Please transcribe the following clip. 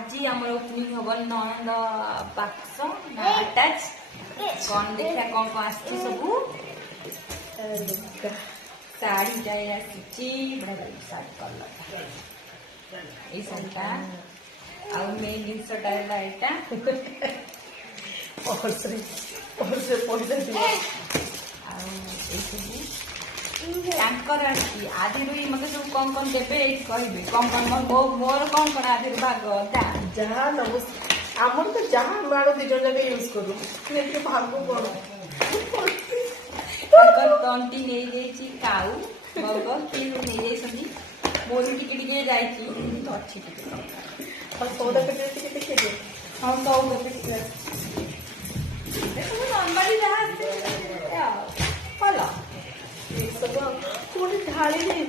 आज आम ओपनिंग हम ननद बाक्स अटैच कौन देखा कौन कौन आसी सब साड़ी बड़ा साड़ी कलर ये साड़ीटा आ मेन जिनसटा यहाँ और से पैसा दिए आधि मत सब कौन कौन देवे कहे कौन कौन मोर कौन कौन आधि भाग जहाँ नब आम तो जहाँ बाड़ दी जन जाके यूज करूँ भाग कौन तंटी नहीं काऊ बग किए नहीं मोर भी टिके अच्छी और सौदा के हाँ सौदा नॉर्मली जहाँ भल सब कोई ढाली नहीं